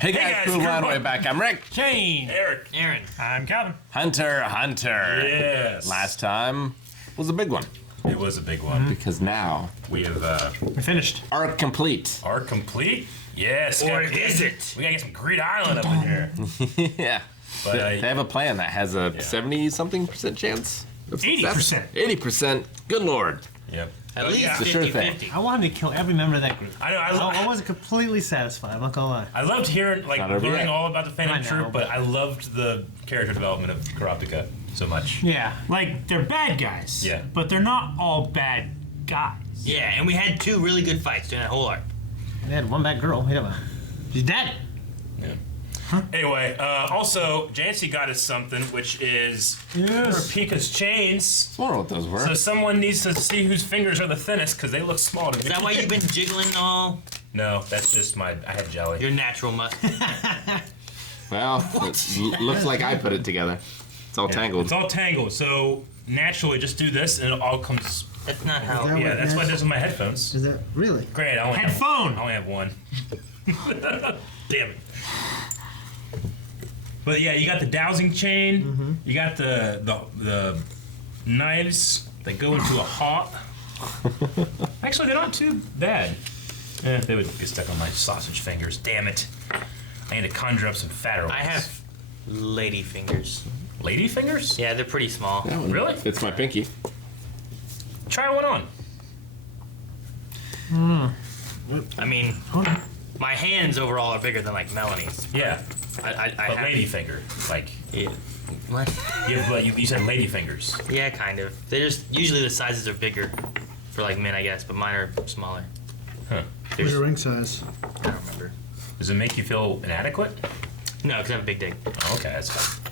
Hey guys, cool way back. I'm Rick. Shane. Eric. Aaron. I'm Calvin. Hunter. Yes. Last time was a big one. It was a big one. Because now We have We finished. arc complete. Arc complete. Yes. Or is it? We gotta get some Greed Island up in here. Yeah. But They have a plan that has a 70-something% chance. Of 80%. 80%. Good lord. Yep. At least It's a sure thing. 50-50. I wanted to kill every member of that group. I know. I wasn't completely satisfied. I'm not gonna lie. I loved hearing, like, Not over learning yet. all about the Phantom I know, Troop, but but- I loved the character development of Kurapika so much. Yeah, like they're bad guys. Yeah. But they're not all bad guys. Yeah, and we had 2 really good fights during that whole arc. They had one bad girl. She's dead. Yeah. Anyway, also, Jancy got us something, which is Kurapika's chains. I wonder what those were. So someone needs to see whose fingers are the thinnest, because they look small to me. Is that why you've been jiggling all No, that's just I had jelly. your natural muscle? Well, it looks like I put it together. It's all tangled. It's all tangled, so naturally just do this and it all comes. That's not how. that- Yeah, that's what it does with my headphones. Is that really? Great, I Headphone. only have one. Damn it. But yeah, you got the dowsing chain, you got the knives that go into a hawk. Actually, they're not too bad. They would get stuck on my sausage fingers. Damn it. I need to conjure up some fatter ones. I have lady fingers. Lady fingers? Yeah, they're pretty small. That one Really? fits my pinky. Try one on. I mean, my hands overall are bigger than like Melanie's. Yeah, I but have lady finger. Like, Yeah. What? you said lady fingers. Yeah, kind of. They're just usually the sizes are bigger for like men, I guess, but mine are smaller. Huh. What's your ring size? I don't remember. Does it make you feel inadequate? No, because I have a big dick. Oh, okay, that's fine.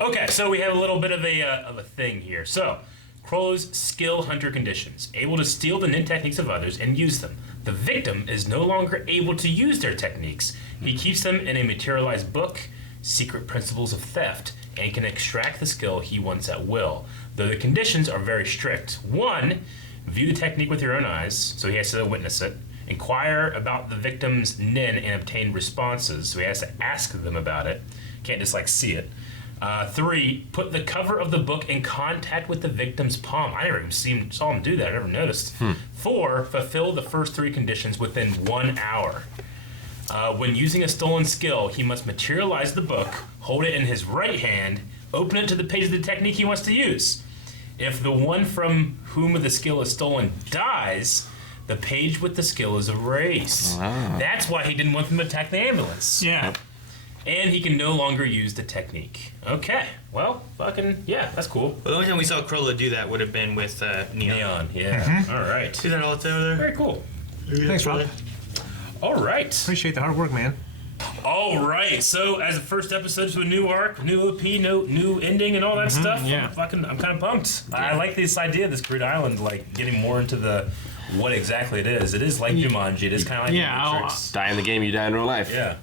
Okay, so we have a little bit of a thing here. So, Chrollo's skill hunter conditions. Able to steal the nin techniques of others and use them. The victim is no longer able to use their techniques. He keeps them in a materialized book, Secret Principles of Theft, and can extract the skill he wants at will. Though the conditions are very strict. 1, view the technique with your own eyes, so he has to witness it. Inquire about the victim's nin and obtain responses, so he has to ask them about it. Can't just like see it. 3, put the cover of the book in contact with the victim's palm. I never even saw him do that. I never noticed. 4, fulfill the first 3 conditions within 1 hour. When using a stolen skill, he must materialize the book, hold it in his right hand, open it to the page of the technique he wants to use. If the one from whom the skill is stolen dies, the page with the skill is erased. Wow. That's why he didn't want them to attack the ambulance. Yeah. And he can no longer use the technique. Okay, well, fucking, yeah, that's cool. Well, the only time we saw Chrollo do that would have been with Neon. Neon, yeah. All right. See that all over there? Very cool. Thanks, Rob. All right. Appreciate the hard work, man. All right. So, as the first episode to a new arc, new OP, new ending, and all that stuff, yeah. I'm kind of pumped. I like this idea, this Greed Island, like getting more into the what exactly it is. It is like Jumanji. It is kind of like Yeah, The Matrix. Die in the game, you die in real life. Yeah.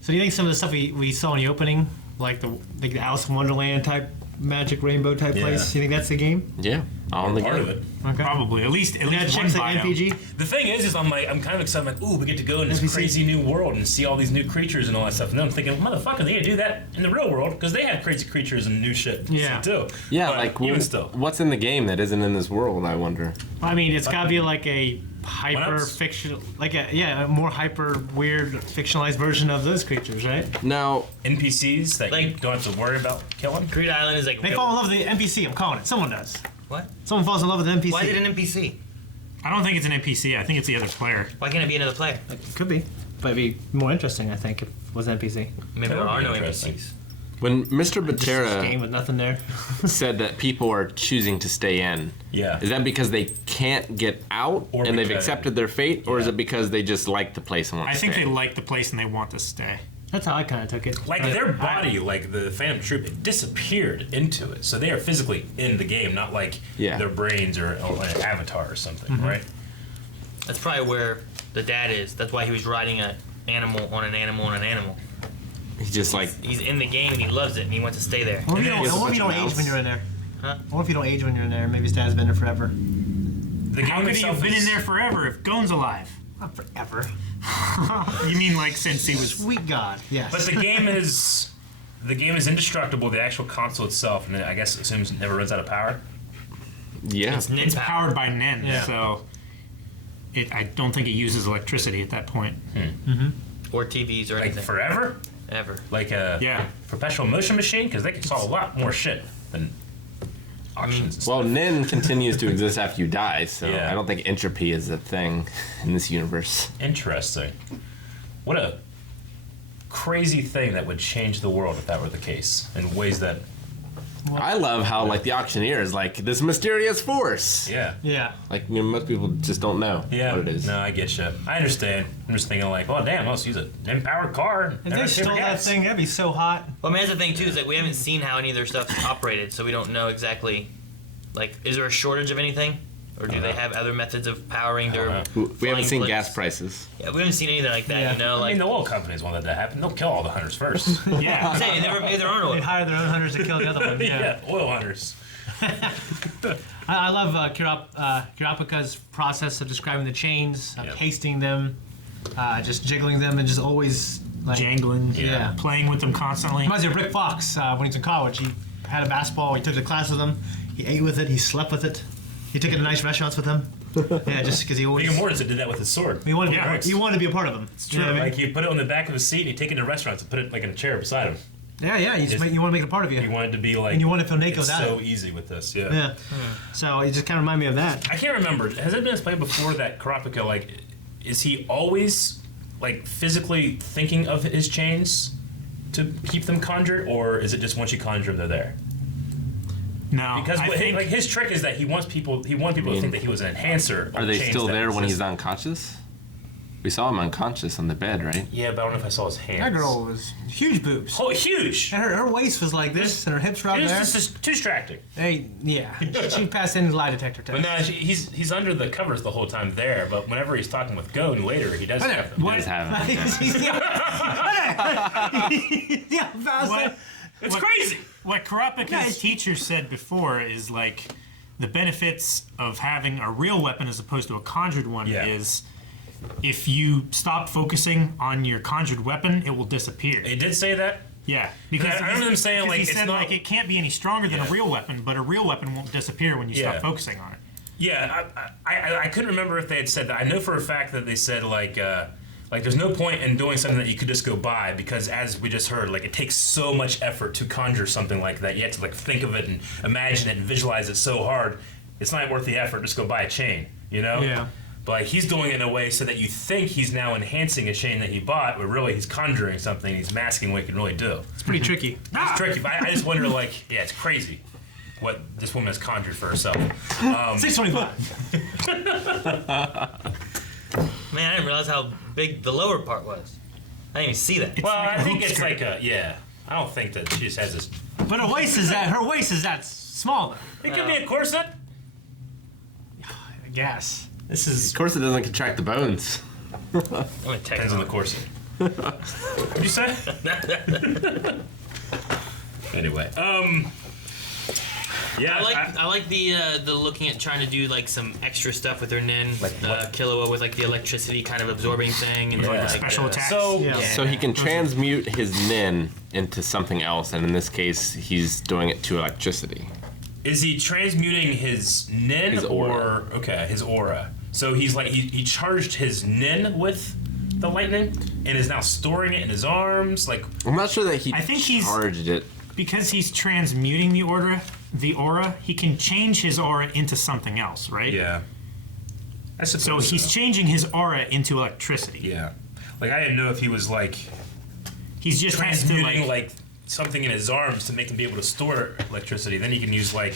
So do you think some of the stuff we saw in the opening, like the Alice in Wonderland type magic rainbow type Yeah. place, you think that's the game? Yeah. All in the Part game. of it. Okay. Probably. At least Yeah, one checks like biome. MPG. The thing is I'm kind of excited. I'm like, ooh, we get to go in this NPC. crazy new world and see all these new creatures and all that stuff. And then I'm thinking, motherfucker, they gotta do that in the real world because they have crazy creatures and new shit Yeah. too. Yeah, But like even still. what's in the game that isn't in this world, I wonder. I mean, it's gotta be like a hyper One-ups? fiction, like a more hyper weird fictionalized version of those creatures, right? Now, NPCs that you Like- don't have to worry about killing. Greed Island is like. They fall in love with the NPC. I'm calling it. Someone does. What? Someone falls in love with the NPC. Why is it an NPC? I don't think it's an NPC. I think it's the other player. Why can't it be another player? Could be, but it'd be more interesting, I think, if it was an NPC. Maybe That there would are be no interesting. NPCs. when Mr. Just a game Batera with nothing there. said that people are choosing to stay in, Yeah. is that because they can't get out Or and they've because- accepted their fate, or is Yeah. it because they just like the place and want I to think stay? they like the place and they want to stay. That's how I kind of took it. Like But their body, like the Phantom Troop, it disappeared into it. So they are physically in the game, not like Yeah. their brains or an avatar or something, right? That's probably where the dad is. That's why he was riding an animal on an animal on an animal. He's just like, He's in the game and he loves it and he wants to stay there. What if He has a you bunch don't of age mouths. when you're in there? Huh? What if you don't age when you're in there? Maybe his dad's been there forever. The game How could he itself have been is- in there forever if Gon's alive? Not forever. You mean like since he was? Sweet God. Yes. But the game is indestructible. The actual console itself, and I guess assumes it never runs out of power. Yeah. It's nin It's power. powered by Nen, Yeah. so I don't think it uses electricity at that point. Or TVs or Like anything. forever, Ever. like a Yeah. perpetual motion machine, because they can solve a lot more shit than auctions. and Well, stuff. Nin continues to exist after you die, so Yeah. I don't think entropy is a thing in this universe. Interesting. What a crazy thing that would change the world if that were the case, in ways that I love how like the auctioneer is like this mysterious force. yeah. yeah. Like most people just don't know Yeah, what it is. No, I get you. I understand. I'm just thinking like, well, damn, let's use an empowered car. If they stole that thing, that'd be so hot. Well, I mean, that's the thing too is that we haven't seen how any of their stuff's operated, so we don't know exactly. Like, is there a shortage of anything, or do they have other methods of powering their? know. We haven't flying seen blips? gas prices. Yeah, we haven't seen anything like that. Yeah. You know, I like mean, the oil companies want that to happen. They'll kill all the hunters first. Yeah. I'm saying, they never made their own They oil. hire their own hunters to kill the other ones. Yeah. yeah, oil hunters. I love Kurapika's process of describing the chains, of Yep. hasting them, just jiggling them, and just always like Jangling. Yeah. Playing with them constantly. Reminds me of Rick Fox when he's in college. He had a basketball. He took the class with him. He ate with it. He slept with it. He took it to nice restaurants with him. Yeah, just because he always Rigor Mortis did that with his sword. he wanted to Yeah, be, he wanted to be a part of them. It's true. Like you put it on the back of his seat and you take it to restaurants and put it like in a chair beside him. Yeah, yeah. You, It's- you want to make it a part of you. You want it to be like. And you want to feel naked It's without so it. easy with this. Yeah. Yeah. So it just kind of reminded me of that. I can't remember. Has it been explained before that Kurapika, like, is he always like physically thinking of his chains to keep them conjured, or is it just once you conjure them, they're there? No. Because I what, think, like his trick is that he wants people to think that he was an enhancer. Of Are they chains still that there when he's exist. unconscious? We saw him unconscious on the bed, right? Yeah, but I don't know if I saw his hands. That girl was huge boobs. Oh, huge! And her waist was like this, and her hips were out It's there. just too distracting. Hey, yeah. She passed any lie detector But test. no, he's under the covers the whole time there. But whenever he's talking with Gon later, he does have them. He does have it. Yeah, fast. what, It's what- crazy. what Kurapika's Guys. teacher said before is like the benefits of having a real weapon as opposed to a conjured one Yeah. is if you stop focusing on your conjured weapon, it will disappear. He did say that. Yeah, because I remember them saying, because like, he it's said not- like it can't be any stronger than Yeah. a real weapon, but a real weapon won't disappear when you Yeah. stop focusing on it. Yeah, I couldn't remember if they had said that. I know for a fact that they said like there's no point in doing something that you could just go buy because as we just heard, like it takes so much effort to conjure something like that. You have to like think of it and imagine it and visualize it so hard. It's not worth the effort. Just go buy a chain, you know? Yeah. But like, he's doing it in a way so that you think he's now enhancing a chain that he bought, but really he's conjuring something. He's masking what he can really do. It's pretty tricky. It's tricky, but I just wonder, like, yeah, it's crazy what this woman has conjured for herself. 625. Man, I didn't realize how big the lower part was. I didn't even see that. Well, like I a think hoop it's skirt. like a yeah. I don't think that she just has this. But her waist is that small though. It could be a corset. I guess. This is Of course, it doesn't contract the bones. I'm gonna text depends on the her. corset. What'd you say? Anyway, yeah, I like the looking at trying to do like some extra stuff with her nin, Like what? Killua with like the electricity kind of absorbing thing and Yeah. like Special attacks. so Yeah. So he can transmute his Nin into something else, and in this case, he's doing it to electricity. is he transmuting his nin His aura. or okay, his aura? So he's like he charged his nin with the lightning and is now storing it in his arms. Like I'm not sure that he I think he's- charged it. Because he's transmuting the aura, he can change his aura into something else, right? yeah, I So suppose he's changing his aura into electricity. yeah. Like I didn't know if he was like He's just has to transmuting like, like something in his arms to make him be able to store electricity. Then he can use like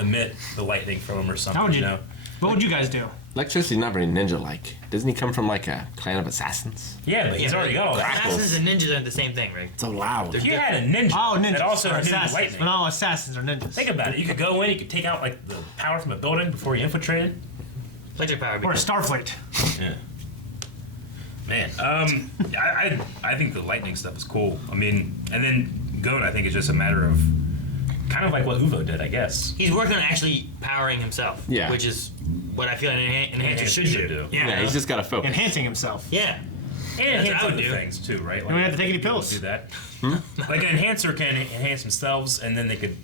emit the lightning from him or something. How would you you know? What would you guys do? Electricity's not very ninja-like. Doesn't he come from like a clan of assassins? Yeah, but he's already got all that. Assassins and ninjas aren't the same thing, right? So loud. If you had a ninja Oh, ninjas that also are had assassins. lightning. But all assassins are ninjas. Think about it. You could go in, you could take out like the power from a building before you infiltrated. Electric power. Or a Starfleet. Yeah. Man, I think the lightning stuff is cool. I mean, and then Gon, I think, is just a matter of kind of like what Uvo did, I guess. He's working on actually powering himself. Yeah. Which is what I feel an enhancer should do. Yeah, he's just got to focus. Enhancing himself. Yeah. And That's enhance what I would other do. things too, right? Like, don't have to take any pills. Do that. Like an enhancer can enhance themselves, and then they could,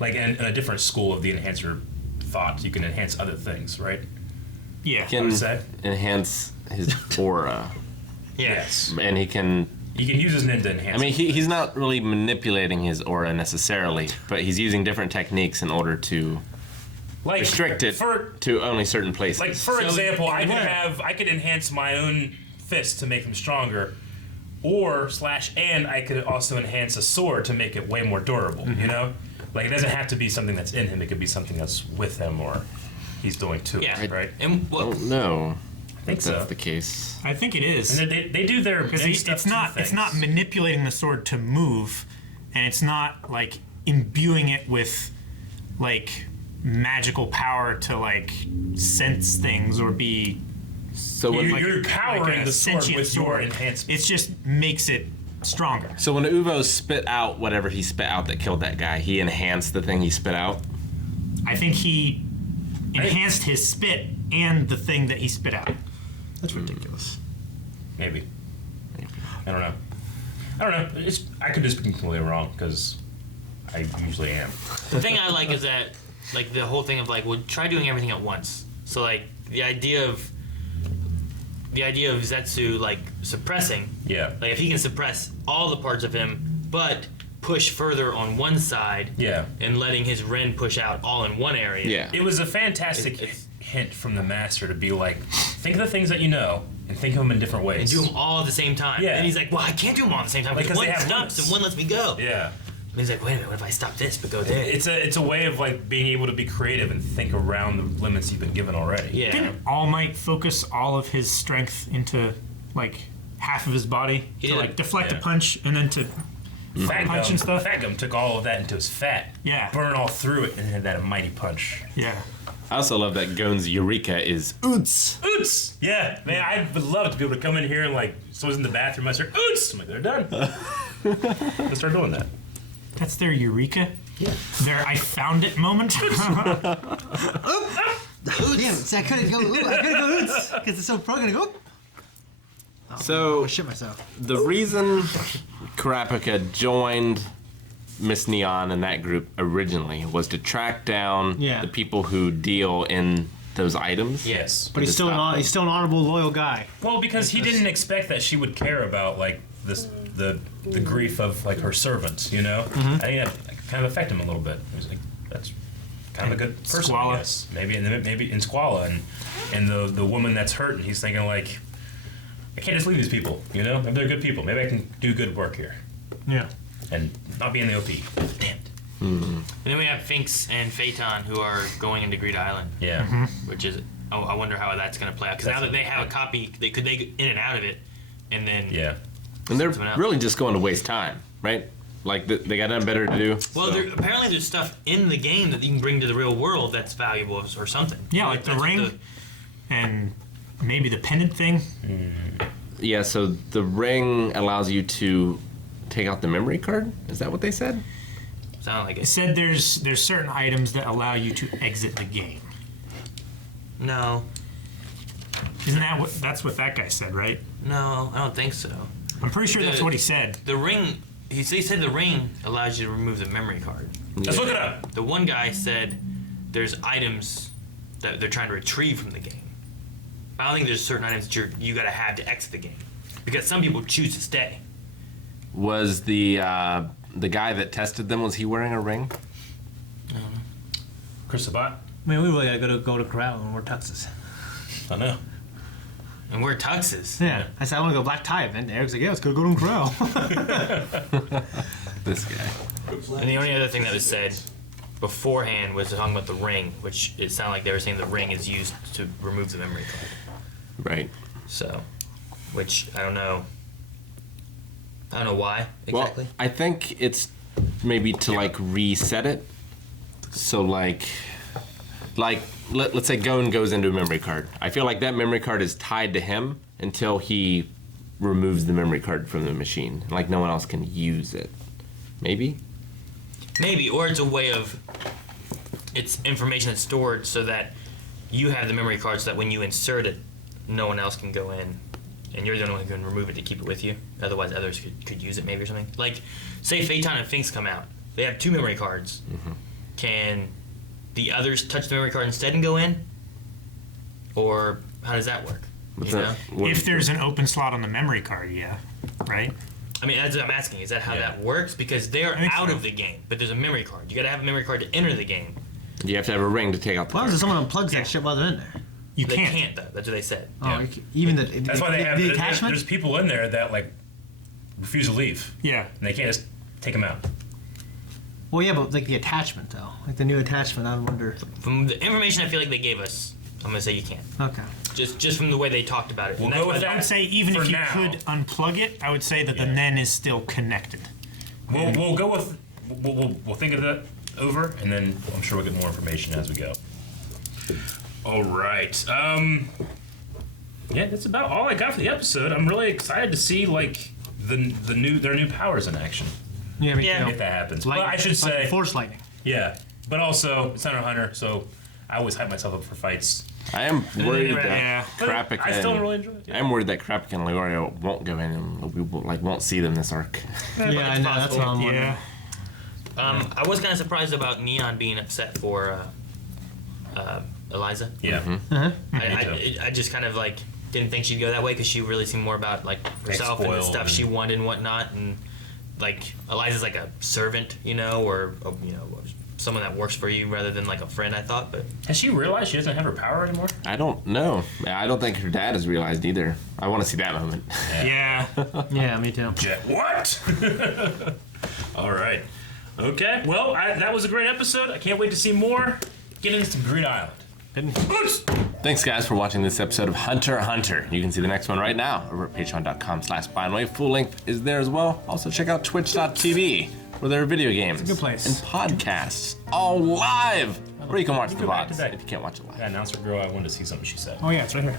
like in a different school of the enhancer thought, you can enhance other things, right? Yeah. Can say? enhance his aura, Yes. and he can. You can use his nin to enhance. I mean, he's not really manipulating his aura necessarily, but he's using different techniques in order to like restrict it to only certain places. Like for example, I Yeah. could enhance my own fist to make them stronger, and I could also enhance a sword to make it way more durable. You know, like it doesn't have to be something that's in him; it could be something that's with him or he's doing to Yeah. it, right? And I don't know. I think If so. that's the case. I think it is. And they do their Because big stuff it's to not things. manipulating the sword to move, and it's not like imbuing it with like magical power to like sense things or be So when You're powering a the sword sentient with your sword. enhancement. It just makes it stronger. so when Uvo spit out whatever he spit out that killed that guy, he enhanced the thing he spit out. I think he enhanced his spit and the thing that he spit out. That's ridiculous. Maybe. I don't know. I could just be completely wrong because I usually am. the thing I like is that, like, the whole thing of, like, well, try doing everything at once. So, like, the idea of Zetsu, like, suppressing, Yeah. like, if he can suppress all the parts of him, but push further on one side, Yeah. and letting his Ren push out all in one area. Yeah. It was a fantastic It's- hint from the master to be like, think of the things that you know and think of them in different ways. And do them all at the same time. Yeah. And he's like, well, I can't do them all at the same time Like, because 'cause one they have stops limits. and one lets me go. Yeah. And he's like, wait a minute, what if I stop this but go there? It's a way of like being able to be creative and think around the limits you've been given already. Yeah. Didn't All Might focus all of his strength into like half of his body He to did. like deflect Yeah. a punch and then to Fat punch Gum, and stuff? Fat Gum took all of that into his fat. Yeah. Burn all through it and had that mighty punch. yeah. I also love that Gon's Eureka is Oots. Oots! Yeah, man, I would love to be able to come in here and like, someone's in the bathroom, I start, Oots! I'm like, they're done. Let's start doing that. That's their eureka. Yeah. Their I found it moment. Damn, see, I couldn't go oots because it's so programmed to go. So I shit myself. the reason Kurapika joined Miss Neon and that group originally was to track down Yeah. the people who deal in those items. Yes. But he's still he's still an honorable, loyal guy. Well, because he didn't expect that she would care about like this the grief of like her servants, you know. I think that kind of affected him a little bit. He was like, that's kind of a good person, Squalla. I guess. Maybe and then maybe in Squalla and the woman that's hurt, and he's thinking like, I can't just leave these people, you know. Maybe they're good people. Maybe I can do good work here Yeah. and not be in the OP. Damn it. And then we have Finks and Phaeton who are going into Greed Island, Yeah. which is, I wonder how that's going to play out. Because now that they have a copy, they get in and out of it, and then Yeah. And they're Someone else. really just going to waste time, right? Like they got nothing better to do. Well, so. apparently there's stuff in the game that you can bring to the real world that's valuable or something. Yeah, like the That's what ring. And maybe the pendant thing. Yeah, so the ring allows you to take out the memory card. Is that what they said? Sound like It it. said there's certain items that allow you to exit the game. No, Isn't that that's what that guy said, right? no, I don't think so. I'm pretty sure that's what he said. The ring, they said the ring allows you to remove the memory card. Let's look it up. The one guy said there's items that they're trying to retrieve from the game. I don't think there's certain items that you gotta have to exit the game, because some people choose to stay. Was the guy that tested them, was he wearing a ring? Chris Sabat? I mean, we really gotta go to Chrollo and wear tuxes. I don't know. And we're tuxes. Yeah. I said I want to go black tie event. Eric's like, yeah, let's go to Chrollo. This guy. And the only other thing that was said beforehand was talking about the ring, which it sounded like they were saying the ring is used to remove the memory card. Right. So, which I don't know. I don't know why exactly. Well, I think it's maybe to like reset it. So let's say Gon goes into a memory card. I feel like that memory card is tied to him until he removes the memory card from the machine. Like no one else can use it. Maybe? Maybe, or it's a way of, it's information that's stored so that you have the memory card so that when you insert it, no one else can go in, and you're the only one who can remove it to keep it with you. Otherwise, others could use it maybe or something. Like, say Phaeton and Finks come out. They have 2 memory cards. Can the others touch the memory card instead and go in? Or how does that work? What's You that? know? If there's an open slot on the memory card, yeah, right? I mean, that's what I'm asking. Is that how Yeah. that works? Because they're think out so. of the game, but there's a memory card. You gotta have a memory card to enter the game. You have to have a ring to take out the Why card. does someone unplugs that shit while they're in there? You They can't. can't though. That's what they said. Oh, Yeah. even the That's why they have. the There's attachment. people in there that like refuse to leave, Yeah. and they can't just take them out. Well, yeah, but like the attachment though, like the new attachment. I wonder. From the information I feel like they gave us, I'm gonna say you can't. Okay. Just from the way they talked about it. We'll And go that's with why- that. I would say even For if you now. could unplug it, I would say that the Yeah. NEN is still connected. We'll go with. We'll think of that over, and then I'm sure we'll get more information as we go. All right. Yeah, that's about all I got for the episode. I'm really excited to see like their new powers in action Yeah, me Yeah. too. if that happens. Lightning. But I should say, force lightning. yeah. But also, it's Hunter x Hunter, so I always hype myself up for fights. I am worried Yeah. that But Kurapika I still and- really enjoy it. Yeah. I'm worried that Kurapika and Legorio won't go in and we won't see them this arc. Yeah, I know. That's possible. what I'm wondering. Yeah. I was kind of surprised about Neon being upset for Eliza. Yeah. I just kind of like didn't think she'd go that way because she really seemed more about like herself and the Spoiled stuff she wanted and whatnot, and like Eliza's like a servant, or someone that works for you rather than like a friend. I thought, but Has she realized she doesn't have her power anymore? I don't know. I don't think her dad has realized either. I want to see that moment. Yeah. Yeah, me too. Jet, what? All right. Okay. Well, that was a great episode. I can't wait to see more. Get into some Green Island. Peace. Thanks, guys, for watching this episode of Hunter x Hunter. You can see the next one right now over at patreon.com/BindWave. Full length is there as well. Also, check out twitch.tv, where there are video games good place. and podcasts all live, where you can watch the go back to VODs that. if you can't watch it live. That announcer girl, I wanted to see something she said. Oh yeah, it's right here.